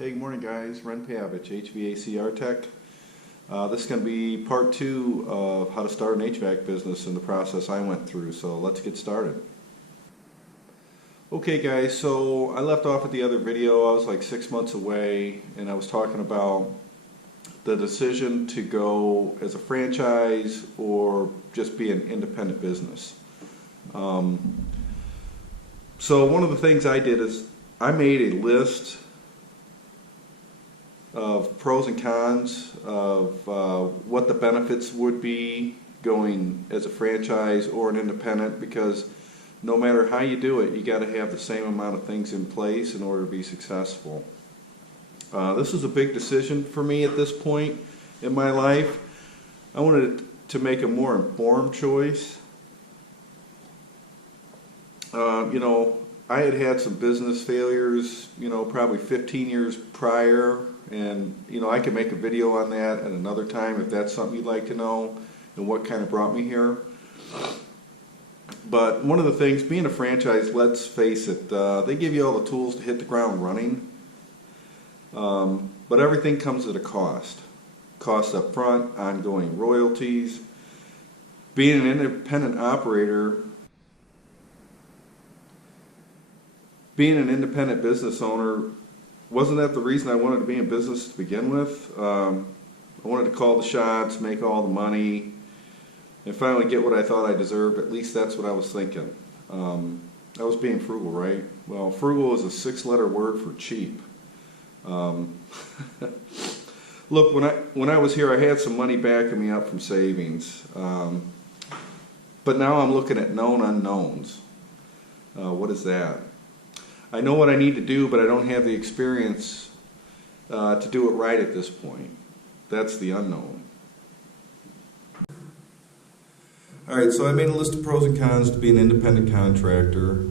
Hey, good morning guys. Ren Pavich, HVAC Artech. This is going to be part 2 of how to start an HVAC business and the process I went through, so let's get started. Okay guys, so I left off at the other video. I was like 6 months away and I was talking about the decision to go as a franchise or just be an independent business. So one of the things I did is I made a list of pros and cons of what the benefits would be going as a franchise or an independent, because no matter how you do it, you got to have the same amount of things in place in order to be successful. This is a big decision for me at this point in my life. I wanted to make a more informed choice. I had some business failures, probably 15 years prior, and I could make a video on that at another time if that's something you'd like to know and what kind of brought me here. But one of the things, being a franchise, let's face it, they give you all the tools to hit the ground running, but everything comes at a cost. Cost up front, ongoing royalties. Being an independent operator, being an independent business owner, wasn't that the reason I wanted to be in business to begin with? I wanted to call the shots, make all the money, and finally get what I thought I deserved. At least that's what I was thinking. I was being frugal, right? Well, frugal is a 6-letter word for cheap. Look, when I was here, I had some money backing me up from savings. But now I'm looking at known unknowns. What is that? I know what I need to do, but I don't have the experience to do it right at this point. That's the unknown. Alright, so I made a list of pros and cons to be an independent contractor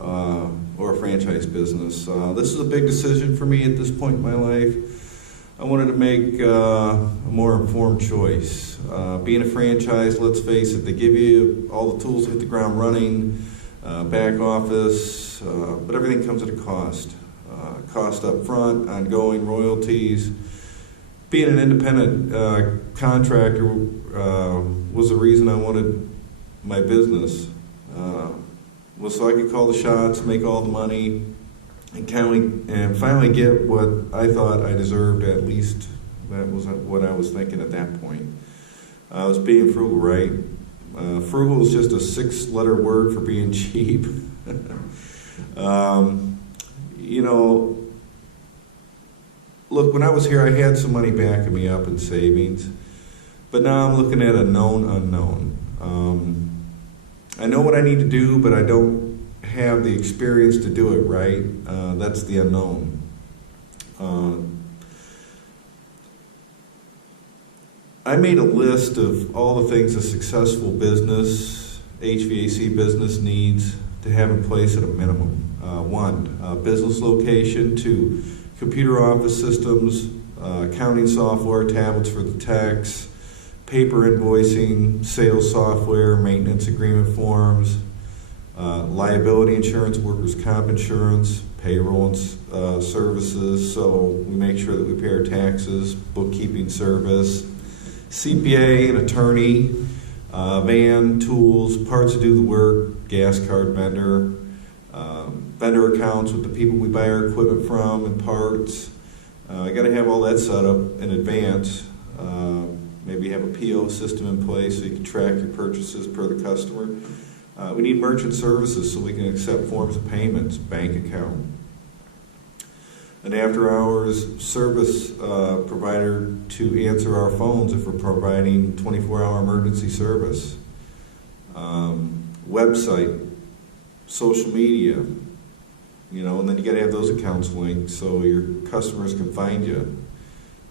or a franchise business. This is a big decision for me at this point in my life. I wanted to make a more informed choice. Being a franchise, let's face it, they give you all the tools to hit the ground running, back office, but everything comes at a cost. Cost up front, ongoing royalties. Being an independent contractor was the reason I wanted my business. Was so I could call the shots, make all the money, and finally get what I thought I deserved. At least that was what I was thinking at that point. I was being frugal, right? Frugal is just a 6-letter word for being cheap. Look, when I was here, I had some money backing me up in savings, but now I'm looking at a known unknown. I know what I need to do, but I don't have the experience to do it right. That's the unknown. I made a list of all the things a successful business, HVAC business, needs to have in place at a minimum. 1, business location. 2, computer office systems, accounting software, tablets for the techs, paper invoicing, sales software, maintenance agreement forms, liability insurance, workers' comp insurance, payroll and services, so we make sure that we pay our taxes, bookkeeping service, CPA, an attorney, van, tools, parts to do the work, gas card vendor, vendor accounts with the people we buy our equipment from and parts. I got to have all that set up in advance. Maybe have a PO system in place so you can track your purchases per the customer. We need merchant services so we can accept forms of payments, bank account. An after-hours service provider to answer our phones if we're providing 24-hour emergency service. Website, social media, and then you got to have those accounts linked so your customers can find you.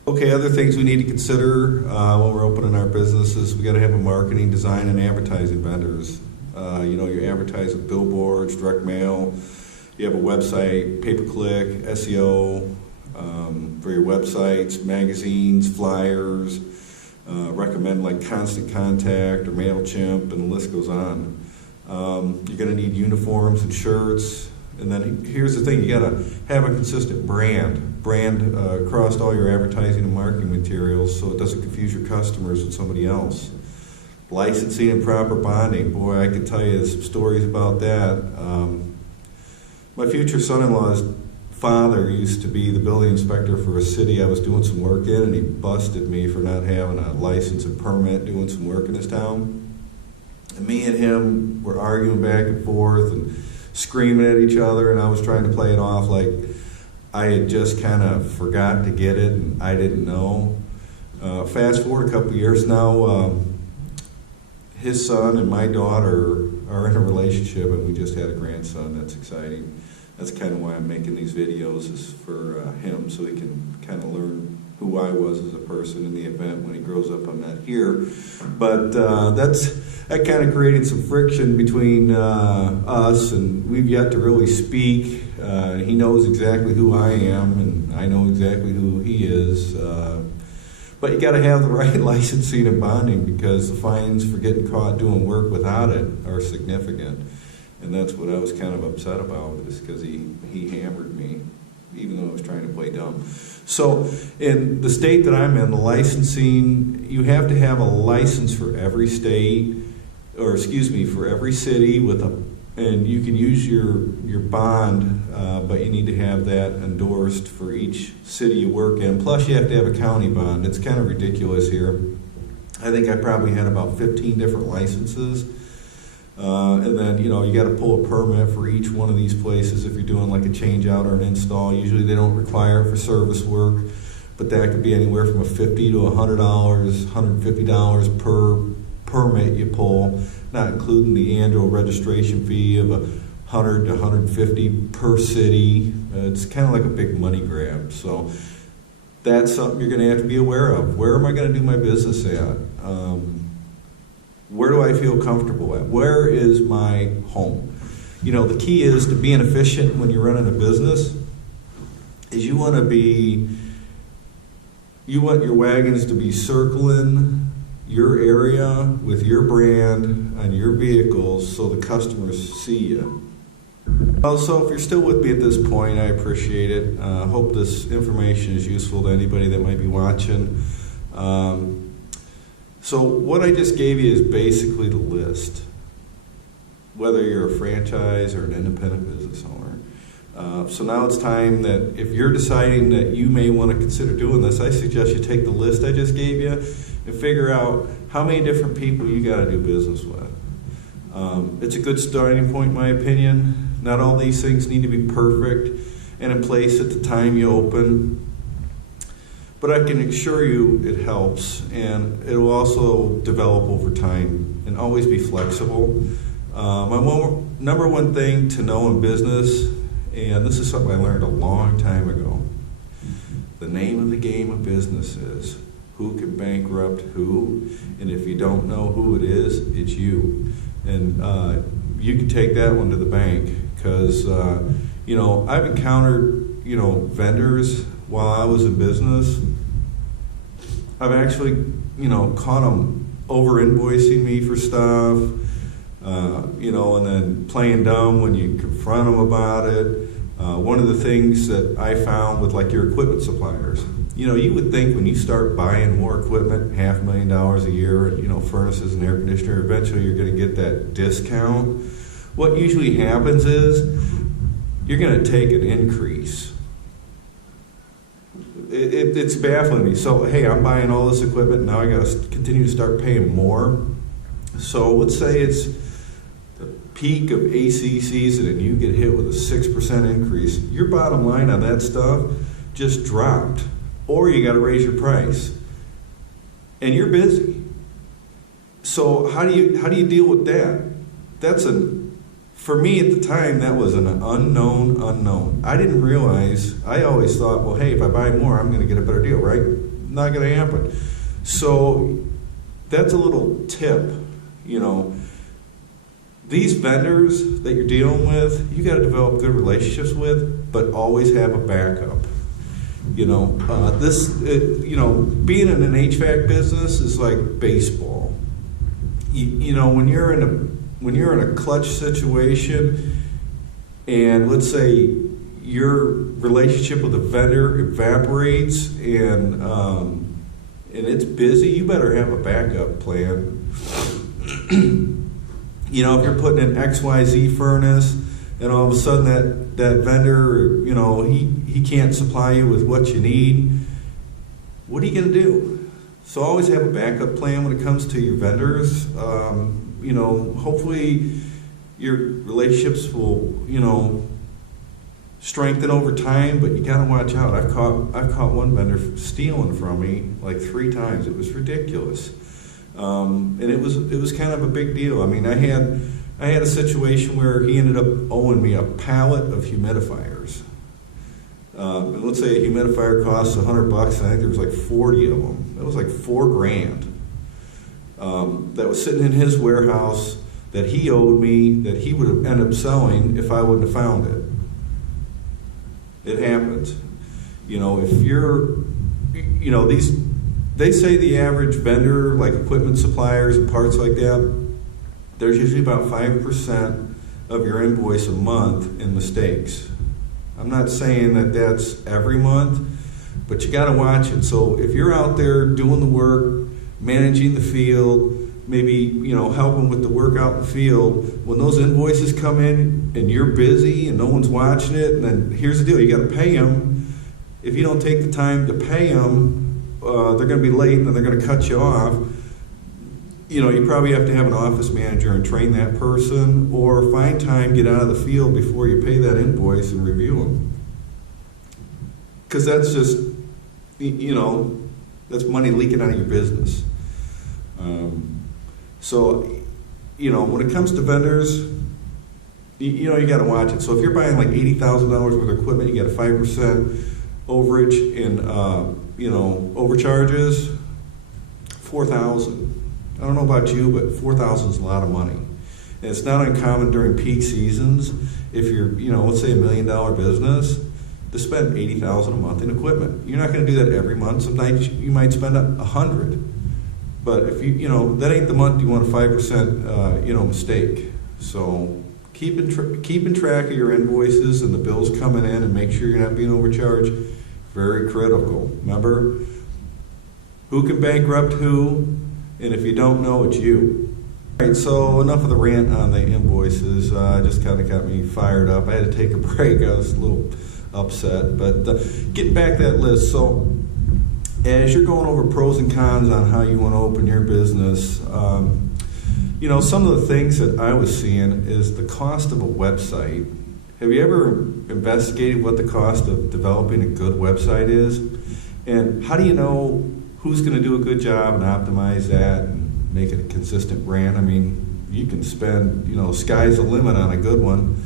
Okay, other things we need to consider when we're opening our businesses, we got to have a marketing, design, and advertising vendors. You advertise with billboards, direct mail. You have a website, pay-per-click, SEO for your websites, magazines, flyers. Recommend like Constant Contact or MailChimp, and the list goes on. You're going to need uniforms and shirts. And then here's the thing, you gotta have a consistent brand across all your advertising and marketing materials so it doesn't confuse your customers with somebody else. Licensing and proper bonding, boy, I could tell you some stories about that. My future son-in-law's father used to be the building inspector for a city I was doing some work in, and he busted me for not having a license and permit doing some work in his town. And me and him were arguing back and forth and screaming at each other, and I was trying to play it off like I had just kind of forgot to get it and I didn't know. Fast forward a couple of years now, his son and my daughter are in a relationship, and we just had a grandson. That's exciting. That's kind of why I'm making these videos, is for him, so he can kind of learn who I was as a person in the event when he grows up I'm not here. But that kind of created some friction between us, and we've yet to really speak. He knows exactly who I am, and I know exactly who he is. But you got to have the right licensing and bonding, because the fines for getting caught doing work without it are significant. And that's what I was kind of upset about, is because he hammered me, even though I was trying to play dumb. So in the state that I'm in, the licensing, you have to have a license for every state, or excuse me, for every city and you can use your bond, but you need to have that endorsed for each city you work in. Plus you have to have a county bond. It's kind of ridiculous here. I think I probably had about 15 different licenses. And then, you got to pull a permit for each one of these places if you're doing like a change out or an install. Usually they don't require it for service work, but that could be anywhere from $50 to $100, $150 per permit you pull, not including the annual registration fee of $100 to $150 per city. It's kind of like a big money grab. So that's something you're going to have to be aware of. Where am I going to do my business at? Where do I feel comfortable at? Where is my home? The key is to being efficient when you're running a business is you want your wagons to be circling your area with your brand on your vehicles so the customers see you. Also, if you're still with me at this point, I appreciate it. I hope this information is useful to anybody that might be watching. So what I just gave you is basically the list, whether you're a franchise or an independent business owner. So now it's time that if you're deciding that you may want to consider doing this, I suggest you take the list I just gave you and figure out how many different people you got to do business with. It's a good starting point, in my opinion. Not all these things need to be perfect and in place at the time you open. But I can assure you it helps, and it will also develop over time and always be flexible. My number one thing to know in business, and this is something I learned a long time ago, the name of the game of business is who can bankrupt who, and if you don't know who it is, it's you. And you can take that one to the bank, because I've encountered vendors while I was in business. I've actually caught them over invoicing me for stuff, and then playing dumb when you confront them about it. One of the things that I found with like your equipment suppliers, you would think when you start buying more equipment, $500,000 a year, and furnaces and air conditioner, eventually you're going to get that discount. What usually happens is you're going to take an increase. It's baffling me. So, hey, I'm buying all this equipment, now I got to continue to start paying more. So let's say it's the peak of AC season and you get hit with a 6% increase. Your bottom line on that stuff just dropped, or you got to raise your price, and you're busy. So how do you deal with that? For me at the time, that was an unknown. I didn't realize, I always thought, well, hey, if I buy more, I'm going to get a better deal, right? Not going to happen. So that's a little tip, These vendors that you're dealing with, you got to develop good relationships with, but always have a backup. Being in an HVAC business is like baseball. When you're in a clutch situation and let's say your relationship with the vendor evaporates and it's busy, you better have a backup plan. You know, if you're putting an XYZ furnace and all of a sudden that vendor, you know, he can't supply you with what you need, what are you going to do? So always have a backup plan when it comes to your vendors. You know, hopefully your relationships will, you know, strengthen over time, but you got to watch out. I've caught one vendor stealing from me like 3 times. It was ridiculous. And it was kind of a big deal. I mean, I had a situation where he ended up owing me a pallet of humidifiers. And let's say a humidifier costs $100. I think there was like 40 of them. That was like $4,000. That was sitting in his warehouse that he owed me, that he would have ended up selling if I wouldn't have found it. It happens. You know, if you're, you know, they say the average vendor, like equipment suppliers and parts like that, there's usually about 5% of your invoice a month in mistakes. I'm not saying that that's every month, but you got to watch it. So if you're out there doing the work, managing the field, maybe, you know, helping with the work out in the field, when those invoices come in and you're busy and no one's watching it, and then here's the deal, you got to pay them. If you don't take the time to pay them, they're going to be late and then they're going to cut you off. You know, you probably have to have an office manager and train that person, or find time, get out of the field before you pay that invoice and review them. Because that's just, you know, that's money leaking out of your business. So, you know, when it comes to vendors, you know, you got to watch it. So if you're buying like $80,000 worth of equipment, you get a 5% overage in, you know, overcharges, $4,000. I don't know about you, but $4,000 is a lot of money. And it's not uncommon during peak seasons, if you're, you know, let's say $1 million business, to spend $80,000 a month in equipment. You're not going to do that every month. Some nights you might spend $100. But if you know, that ain't the month you want a 5%, you know, mistake. So keeping track of your invoices and the bills coming in and make sure you're not being overcharged, very critical. Remember, who can bankrupt who? And if you don't know, it's you. All right, so enough of the rant on the invoices. Just kind of got me fired up. I had to take a break. I was a little upset. But getting back to that list, so as you're going over pros and cons on how you want to open your business, you know, some of the things that I was seeing is the cost of a website. Have you ever investigated what the cost of developing a good website is? And how do you know who's going to do a good job and optimize that and make it a consistent brand? I mean, you can spend, you know, sky's the limit on a good one,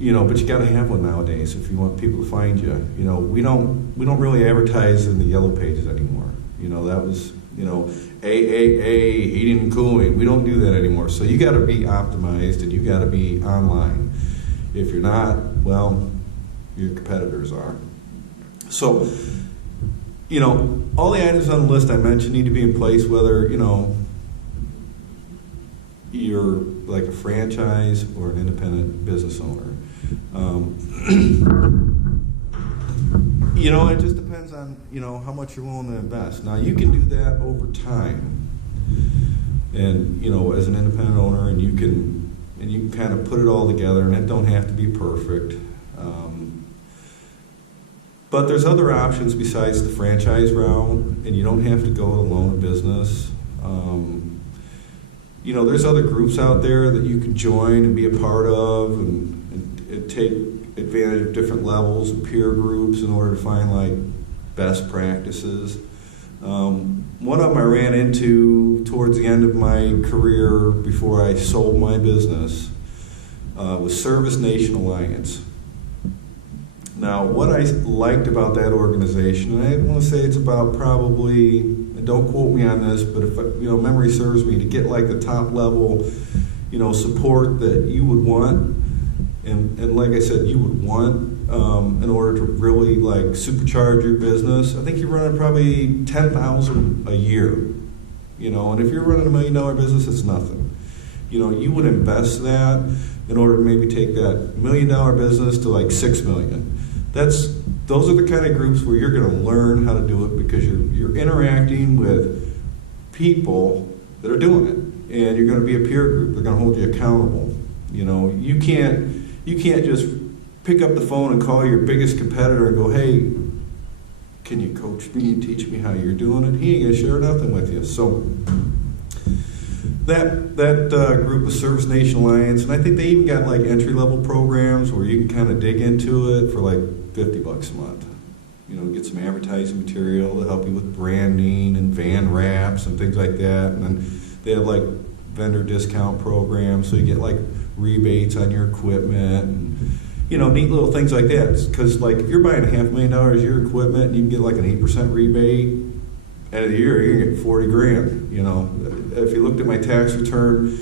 you know, but you got to have one nowadays if you want people to find you. You know, we don't really advertise in the yellow pages anymore. You know, that was, you know, AAA, heating and cooling. We don't do that anymore. So you got to be optimized and you got to be online. If you're not, well, your competitors are. So, you know, all the items on the list I mentioned need to be in place, whether, you know, you're like a franchise or an independent business owner. You know, it just depends on, you know, how much you're willing to invest. Now, you can do that over time. And, you know, as an independent owner, and you can kind of put it all together, and it don't have to be perfect. But there's other options besides the franchise route, and you don't have to go it alone in business. You know, there's other groups out there that you can join and be a part of, and take advantage of different levels and peer groups in order to find like best practices. One of them I ran into towards the end of my career before I sold my business was Service Nation Alliance. Now, what I liked about that organization, and I want to say it's about probably, and don't quote me on this, but if, you know, memory serves me, to get like the top level, you know, support that you would want, and like I said, you would want in order to really like supercharge your business. I think you're running probably $10,000 a year, you know, and if you're running $1 million business, it's nothing. You know, you would invest that in order to maybe take that $1 million business to like 6 million. Those are the kind of groups where you're going to learn how to do it, because you're interacting with people that are doing it, and you're going to be a peer group. They're going to hold you accountable. You can't just pick up the phone and call your biggest competitor and go, hey, can you coach me and teach me how you're doing it? He ain't going to share nothing with you. So that group was Service Nation Alliance, and I think they even got like entry-level programs where you can kind of dig into it for like $50 a month. Get some advertising material to help you with branding and van wraps and things like that. And then they have like vendor discount programs, so you get like rebates on your equipment and neat little things like that. Because like if you're buying $500,000 a year equipment and you can get like an 8% rebate, end of the year you're gonna get 40 grand. If you looked at my tax return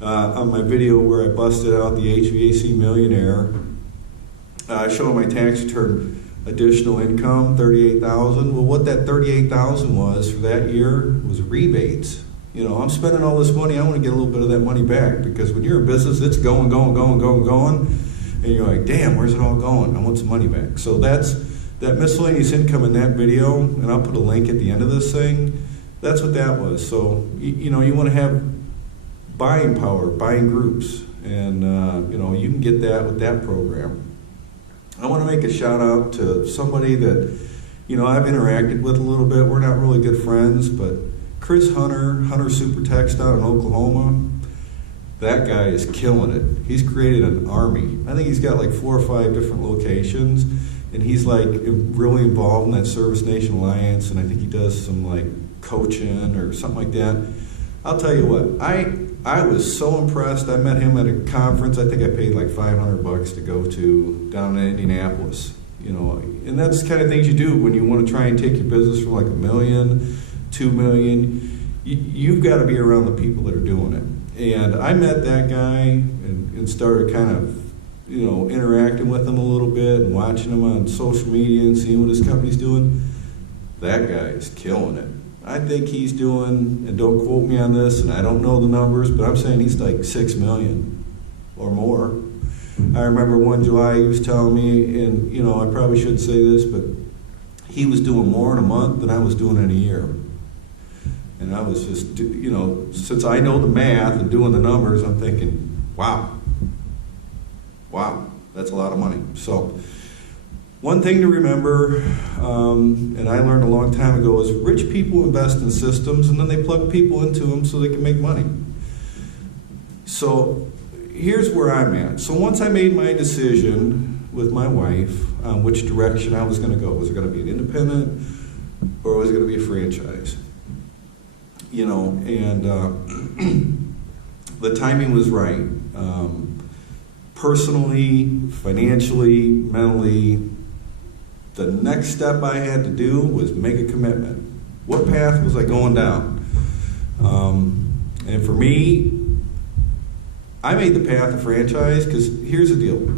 on my video where I busted out the HVAC millionaire, I show my tax return additional income, $38,000. Well, what that $38,000 was for that year was rebates. I'm spending all this money, I want to get a little bit of that money back, because when you're in business, it's going, and you're like, damn, where's it all going? I want some money back. So that's that miscellaneous income in that video, and I'll put a link at the end of this thing. That's what that was. So, you want to have buying power, buying groups, and, you can get that with that program. I want to make a shout out to somebody that, I've interacted with a little bit. We're not really good friends, but Chris Hunter Super Text out in Oklahoma, that guy is killing it. He's created an army. I think he's got like 4 or 5 different locations, and he's like really involved in that Service Nation Alliance, and I think he does some like coaching or something like that. I'll tell you what, I was so impressed. I met him at a conference. I think I paid like $500 to go to down in Indianapolis. And that's the kind of things you do when you want to try and take your business from like $1 million, $2 million. You've got to be around the people that are doing it. And I met that guy and started kind of, interacting with him a little bit and watching him on social media and seeing what his company's doing. That guy is killing it. I think he's doing, and don't quote me on this, and I don't know the numbers, but I'm saying he's like 6 million or more. I remember one July he was telling me, and I probably shouldn't say this, but he was doing more in a month than I was doing in a year. And I was just, since I know the math and doing the numbers, I'm thinking, wow, that's a lot of money. So one thing to remember, and I learned a long time ago, is rich people invest in systems and then they plug people into them so they can make money. So here's where I'm at. So once I made my decision with my wife on which direction I was going to go, was it going to be an independent or was it going to be a franchise? And the timing was right. Personally, financially, mentally, the next step I had to do was make a commitment. What path was I going down? And for me, I made the path of franchise because here's the deal.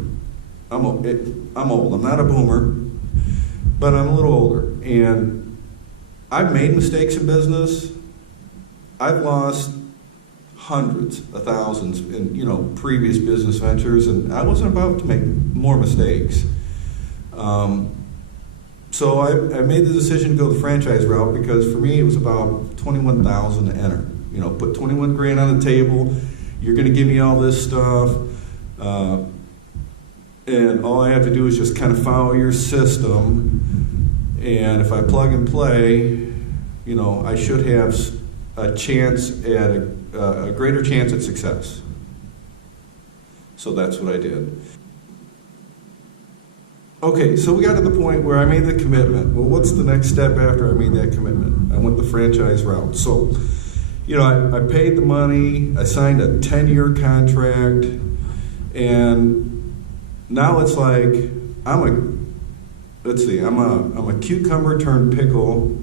I'm old. I'm not a boomer, but I'm a little older. And I've made mistakes in business. I've lost hundreds of thousands in previous business ventures, and I wasn't about to make more mistakes. So I made the decision to go the franchise route because for me it was about $21,000 to enter. Put 21 grand on the table. You're going to give me all this stuff, and all I have to do is just kind of follow your system. And if I plug and play, I should have a chance at a greater chance at success. So that's what I did. Okay, so we got to the point where I made the commitment. Well, what's the next step after I made that commitment? I went the franchise route. So, I paid the money, I signed a 10-year contract, and now it's like I'm a cucumber turned pickle.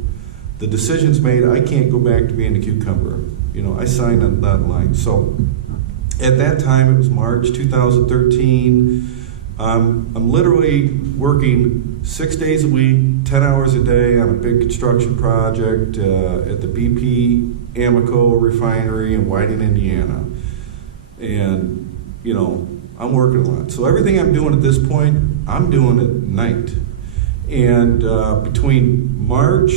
The decision's made, I can't go back to being a cucumber. I signed on that line. So at that time, it was March 2013. I'm literally working 6 days a week, 10 hours a day on a big construction project at the BP Amoco refinery in Whiting, Indiana. And I'm working a lot. So everything I'm doing at this point, I'm doing at night. And between March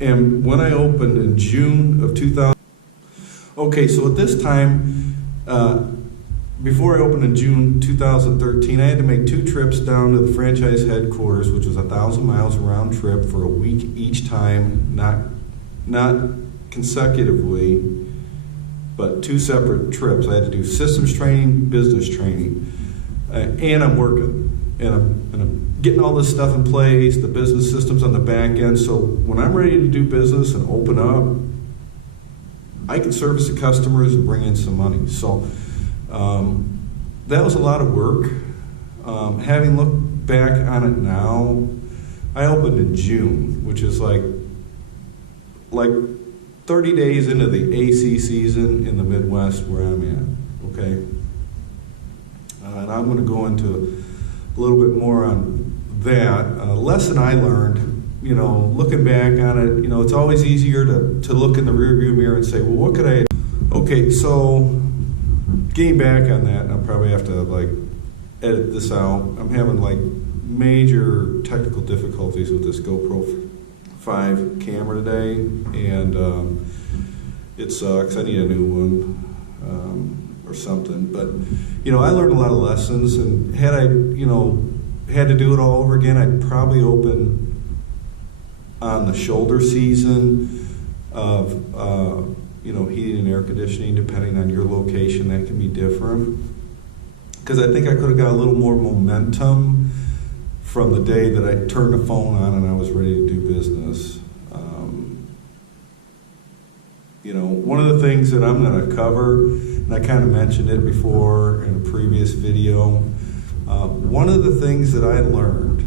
and when I opened in June of 2000. Okay, so at this time, before I opened in June 2013, I had to make 2 trips down to the franchise headquarters, which was 1,000 miles round trip for a week each time, not consecutively, but 2 separate trips. I had to do systems training, business training, and I'm working, and I'm getting all this stuff in place, the business systems on the back end. So when I'm ready to do business and open up, I can service the customers and bring in some money. So that was a lot of work. Having looked back on it now, I opened in June, which is like 30 days into the AC season in the Midwest where I'm at, okay? And I'm going to go into a little bit more on that. A lesson I learned, looking back on it, it's always easier to look in the rearview mirror and say, well, what could I do? Okay, so getting back on that, and I'll probably have to edit this out. I'm having major technical difficulties with this GoPro 5 camera today, and it sucks. I need a new one or something. But I learned a lot of lessons, and had I had to do it all over again, I'd probably open on the shoulder season of heating and air conditioning, depending on your location. That can be different, because I think I could have got a little more momentum from the day that I turned the phone on and I was ready to do business. One of the things that I'm going to cover, and I kind of mentioned it before in a previous video, one of the things that I learned,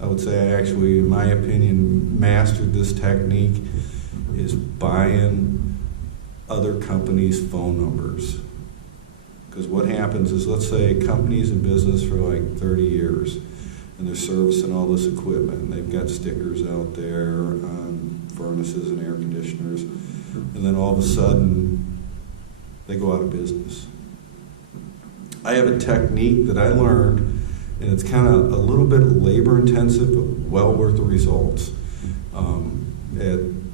I would say I actually, in my opinion, mastered this technique, is buying other companies' phone numbers. Because what happens is, let's say a company's in business for 30 years, and they're servicing all this equipment, and they've got stickers out there on furnaces and air conditioners, and then all of a sudden, they go out of business. I have a technique that I learned, and it's kind of a little bit labor intensive, but well worth the results.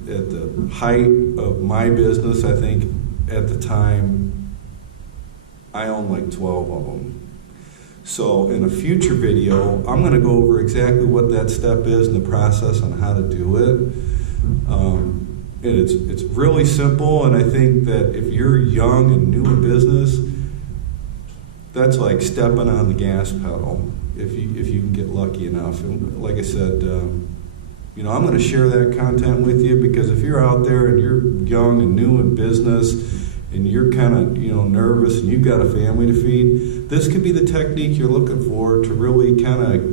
At the height of my business, I think at the time, I owned 12 of them. So in a future video, I'm going to go over exactly what that step is and the process on how to do it. And it's really simple, and I think that if you're young and new in business, that's like stepping on the gas pedal if you can get lucky enough. And like I said, I'm going to share that content with you, because if you're out there and you're young and new in business and you're kind of nervous and you've got a family to feed, this could be the technique you're looking for to really kind of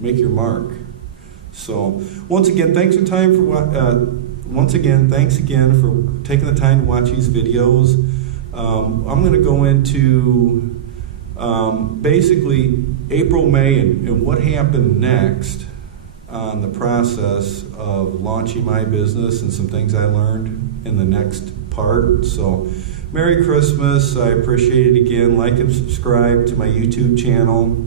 make your mark. So once again, thanks again for taking the time to watch these videos. I'm going to go into basically April, May, and what happened next on the process of launching my business, and some things I learned in the next part. So Merry Christmas. I appreciate it again. Like and subscribe to my YouTube channel.